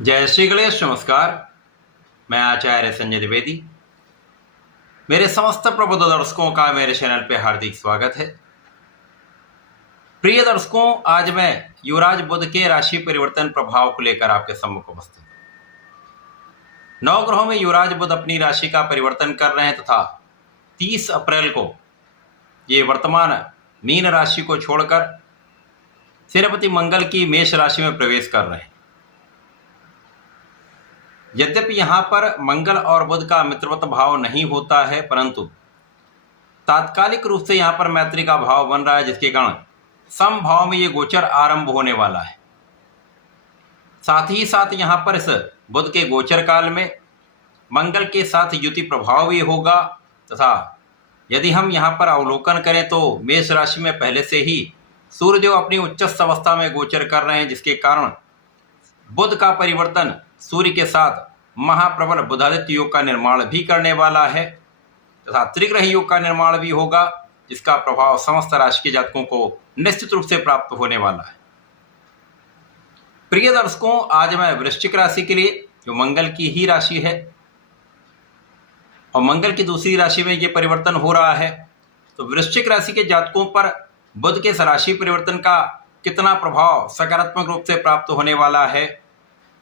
जय श्री गणेश। नमस्कार। मैं आचार्य संजय द्विवेदी। मेरे समस्त प्रबुद्ध दर्शकों का मेरे चैनल पे हार्दिक स्वागत है। प्रिय दर्शकों, आज मैं युवराज बुध के राशि परिवर्तन प्रभाव को लेकर आपके सम्मुख उपस्थित हूं। 9 ग्रहों में युवराज बुध अपनी राशि का परिवर्तन कर रहे हैं तथा 30 अप्रैल को ये वर्तमान मीन राशि को छोड़कर सेनापति मंगल की मेष राशि में प्रवेश कर रहे हैं। यद्यपि यहाँ पर मंगल और बुध का मित्रवत भाव नहीं होता है, परंतु तात्कालिक रूप से यहाँ पर मैत्री का भाव बन रहा है, जिसके कारण समभाव में ये गोचर आरंभ होने वाला है। साथ ही साथ यहाँ पर इस बुध के गोचर काल में मंगल के साथ युति प्रभाव भी होगा तथा यदि हम यहाँ पर अवलोकन करें तो मेष राशि में पहले से ही सूर्यदेव अपनी उच्चस्थ अवस्था में गोचर कर रहे हैं, जिसके कारण बुध का परिवर्तन सूर्य के साथ महाप्रबल बुधादित्य योग का निर्माण भी करने वाला है तथा त्रिग्रह योग का निर्माण भी होगा, जिसका प्रभाव समस्त राशि के जातकों को निश्चित रूप से प्राप्त होने वाला है। प्रिय दर्शकों, आज मैं वृश्चिक राशि के लिए, जो मंगल की ही राशि है और मंगल की दूसरी राशि में ये परिवर्तन हो रहा है, तो वृश्चिक राशि के जातकों पर बुध के राशि परिवर्तन का कितना प्रभाव सकारात्मक रूप से प्राप्त होने वाला है,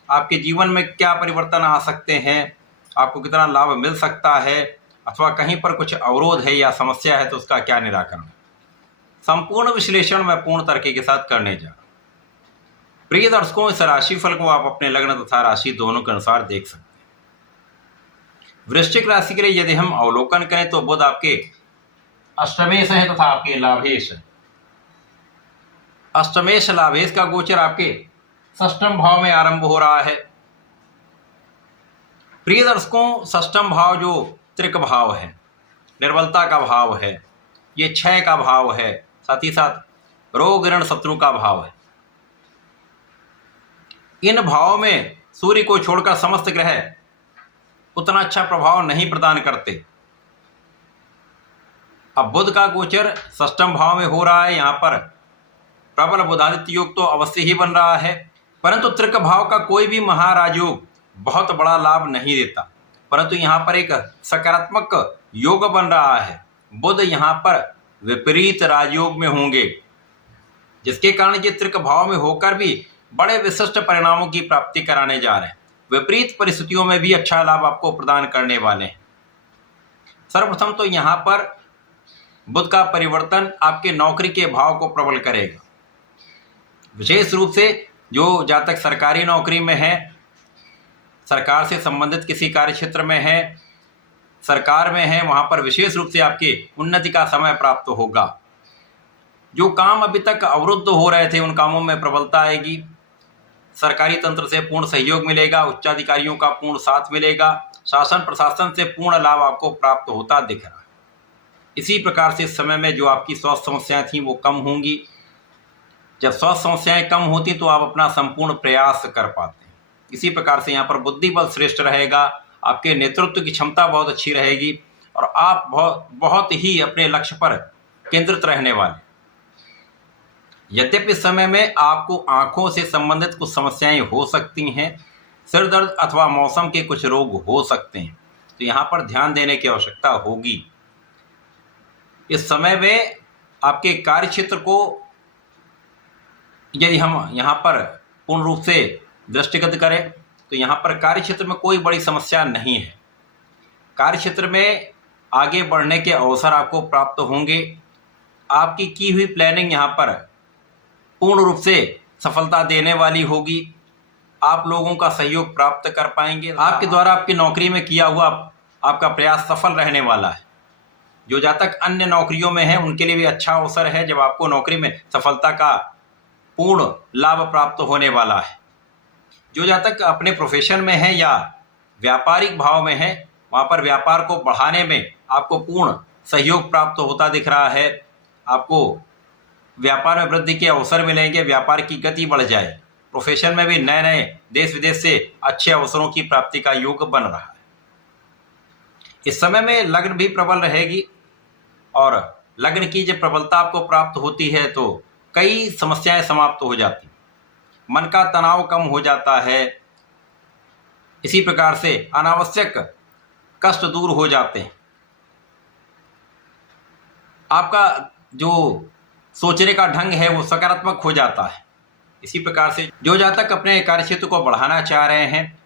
आपके जीवन में क्या परिवर्तन आ सकते हैं, आपको कितना लाभ मिल सकता है, अथवा कहीं पर कुछ अवरोध है या समस्या है तो उसका क्या निराकरण है, संपूर्ण विश्लेषण मैं पूर्ण तरीके के साथ करने जा रहा हूं। प्रिय दर्शकों, इस राशिफल को आप अपने लग्न तथा राशि दोनों के अनुसार देख सकते हैं। वृश्चिक राशि के लिए यदि हम अवलोकन करें तो बुध आपके अष्टमेश है तथा आपके लाभेश है। अष्टमेश लाभेश का गोचर आपके षष्ठम भाव में आरंभ हो रहा है। प्रिय दर्शकों, षष्ठम भाव जो त्रिक भाव है, निर्बलता का भाव है, ये क्षय का भाव है, साथ ही साथ रोग ऋण शत्रु का भाव है। इन भावों में सूर्य को छोड़कर समस्त ग्रह उतना अच्छा प्रभाव नहीं प्रदान करते। अब बुध का गोचर षष्ठम भाव में हो रहा है, यहाँ पर प्रबल बुधादित्य योग तो अवश्य ही बन रहा है, परंतु त्रिक भाव का कोई भी महाराजयोग बहुत बड़ा लाभ नहीं देता, परंतु यहाँ पर एक सकारात्मक योग बन रहा है। बुध यहाँ पर विपरीत राजयोग में होंगे, जिसके कारण ये त्रिक भाव में होकर भी बड़े विशिष्ट परिणामों की प्राप्ति कराने जा रहे हैं। विपरीत परिस्थितियों में भी अच्छा लाभ आपको प्रदान करने वाले हैं। सर्वप्रथम तो यहाँ पर बुध का परिवर्तन आपके नौकरी के भाव को प्रबल करेगा। विशेष रूप से जो जातक सरकारी नौकरी में है, सरकार से संबंधित किसी कार्य क्षेत्र में है, सरकार में है, वहाँ पर विशेष रूप से आपकी उन्नति का समय प्राप्त होगा। जो काम अभी तक अवरुद्ध हो रहे थे उन कामों में प्रबलता आएगी। सरकारी तंत्र से पूर्ण सहयोग मिलेगा, उच्चाधिकारियों का पूर्ण साथ मिलेगा, शासन प्रशासन से पूर्ण लाभ आपको प्राप्त होता दिख रहा है। इसी प्रकार से इस समय में जो आपकी स्वास्थ्य समस्याएं थी वो कम होंगी। जब स्वास्थ्य समस्याएं कम होती तो आप अपना संपूर्ण प्रयास कर पाते हैं। इसी प्रकार से यहाँ पर बुद्धि बल श्रेष्ठ रहेगा, आपके नेतृत्व की क्षमता बहुत अच्छी रहेगी और आप बहुत ही अपने लक्ष्य पर केंद्रित रहने वाले। यद्यपि इस समय में आपको आंखों से संबंधित कुछ समस्याएं हो सकती हैं, सिर दर्द अथवा मौसम के कुछ रोग हो सकते हैं, तो यहाँ पर ध्यान देने की आवश्यकता होगी। इस समय में आपके कार्य क्षेत्र को यदि हम यहाँ पर पूर्ण रूप से दृष्टिगत करें तो यहाँ पर कार्य क्षेत्र में कोई बड़ी समस्या नहीं है। कार्य क्षेत्र में आगे बढ़ने के अवसर आपको प्राप्त होंगे। आपकी की हुई प्लानिंग यहाँ पर पूर्ण रूप से सफलता देने वाली होगी। आप लोगों का सहयोग प्राप्त कर पाएंगे। आपके द्वारा आपकी नौकरी में किया हुआ आपका प्रयास सफल रहने वाला है। जो जातक अन्य नौकरियों में हैं उनके लिए भी अच्छा अवसर है, जब आपको नौकरी में सफलता का पूर्ण लाभ प्राप्त होने वाला है। जो जातक अपने प्रोफेशन में है या व्यापारिक भाव में है, वहाँ पर व्यापार को बढ़ाने में आपको पूर्ण सहयोग प्राप्त होता दिख रहा है। आपको व्यापार में वृद्धि के अवसर मिलेंगे, व्यापार की गति बढ़ जाए। प्रोफेशन में भी नए नए देश विदेश से अच्छे अवसरों की प्राप्ति का योग बन रहा है। इस समय में लग्न भी प्रबल रहेगी और लग्न की जब प्रबलता आपको प्राप्त होती है तो कई समस्याएं समाप्त हो जाती, मन का तनाव कम हो जाता है, इसी प्रकार से अनावश्यक कष्ट दूर हो जाते हैं। आपका जो सोचने का ढंग है वो सकारात्मक हो जाता है। इसी प्रकार से जो जातक अपने कार्यक्षेत्र को बढ़ाना चाह रहे हैं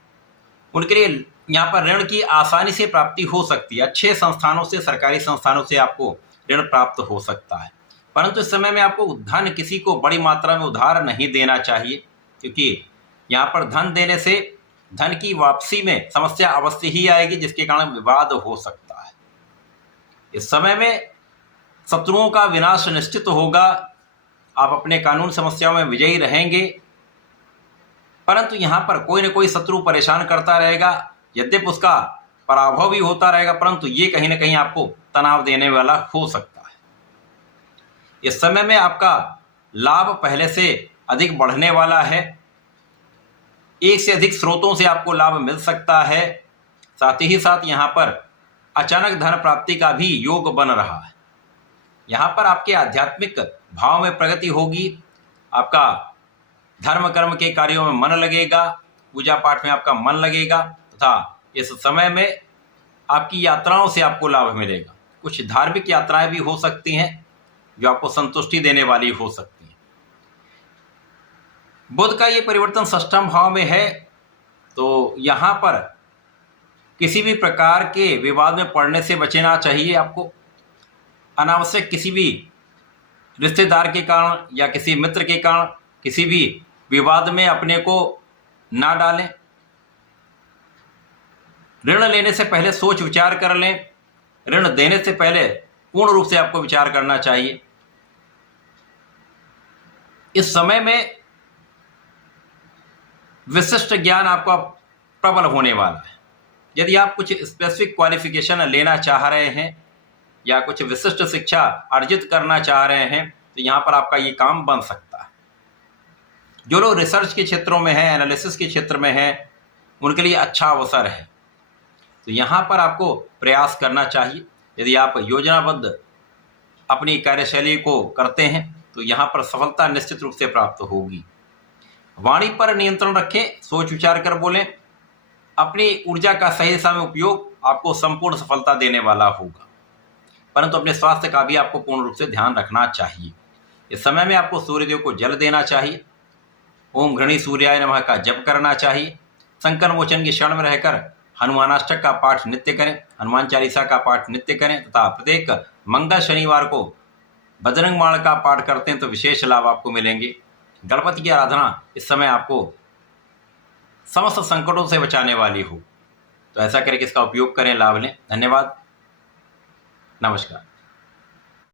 उनके लिए यहाँ पर ऋण की आसानी से प्राप्ति हो सकती है। अच्छे संस्थानों से, सरकारी संस्थानों से आपको ऋण प्राप्त हो सकता है, परंतु इस समय में आपको धन किसी को बड़ी मात्रा में उधार नहीं देना चाहिए, क्योंकि यहाँ पर धन देने से धन की वापसी में समस्या अवश्य ही आएगी, जिसके कारण विवाद हो सकता है। इस समय में शत्रुओं का विनाश निश्चित होगा। आप अपने कानून समस्याओं में विजयी रहेंगे, परंतु यहाँ पर कोई न कोई शत्रु परेशान करता रहेगा। यद्यपि उसका पराभव भी होता रहेगा, परंतु ये कहीं ना कहीं आपको तनाव देने वाला हो सकता है। इस समय में आपका लाभ पहले से अधिक बढ़ने वाला है। एक से अधिक स्रोतों से आपको लाभ मिल सकता है। साथ ही साथ यहाँ पर अचानक धन प्राप्ति का भी योग बन रहा है। यहाँ पर आपके आध्यात्मिक भाव में प्रगति होगी। आपका धर्म कर्म के कार्यों में मन लगेगा, पूजा पाठ में आपका मन लगेगा, तथा इस समय में आपकी यात्राओं से आपको लाभ मिलेगा। कुछ धार्मिक यात्राएं भी हो सकती हैं जो आपको संतुष्टि देने वाली हो सकती हैं। बुध का ये परिवर्तन षष्ठम भाव में है, तो यहाँ पर किसी भी प्रकार के विवाद में पड़ने से बचना चाहिए। आपको अनावश्यक किसी भी रिश्तेदार के कारण या किसी मित्र के कारण किसी भी विवाद में अपने को ना डालें। ऋण लेने से पहले सोच विचार कर लें। ऋण देने से पहले पूर्ण रूप से आपको विचार करना चाहिए। इस समय में विशिष्ट ज्ञान आपका प्रबल होने वाला है। यदि आप कुछ स्पेसिफिक क्वालिफिकेशन लेना चाह रहे हैं या कुछ विशिष्ट शिक्षा अर्जित करना चाह रहे हैं तो यहाँ पर आपका ये काम बन सकता है। जो लोग रिसर्च के क्षेत्रों में हैं, एनालिसिस के क्षेत्र में हैं, उनके लिए अच्छा अवसर है। तो यहाँ पर आपको प्रयास करना चाहिए। यदि आप योजनाबद्ध अपनी कार्यशैली को करते हैं तो यहाँ पर सफलता निश्चित रूप से प्राप्त होगी। वाणी पर नियंत्रण रखें, सोच विचार कर बोलें। अपनी ऊर्जा का सही दिशा में उपयोग आपको संपूर्ण सफलता देने वाला होगा, परंतु अपने स्वास्थ्य का भी आपको पूर्ण रूप से ध्यान रखना चाहिए। इस समय में आपको सूर्यदेव को जल देना चाहिए। ओम घृणी सूर्याय नमः का जप करना चाहिए। संकट मोचन की शरण में रहकर हनुमानाष्टक का पाठ नित्य करें, हनुमान चालीसा का पाठ नित्य करें, तथा प्रत्येक मंगल शनिवार को बजरंग माल का पाठ करते हैं तो विशेष लाभ आपको मिलेंगे। गणपति की आराधना इस समय आपको समस्त संकटों से बचाने वाली हो, तो ऐसा करके इसका उपयोग करें, लाभ लें। धन्यवाद, नमस्कार।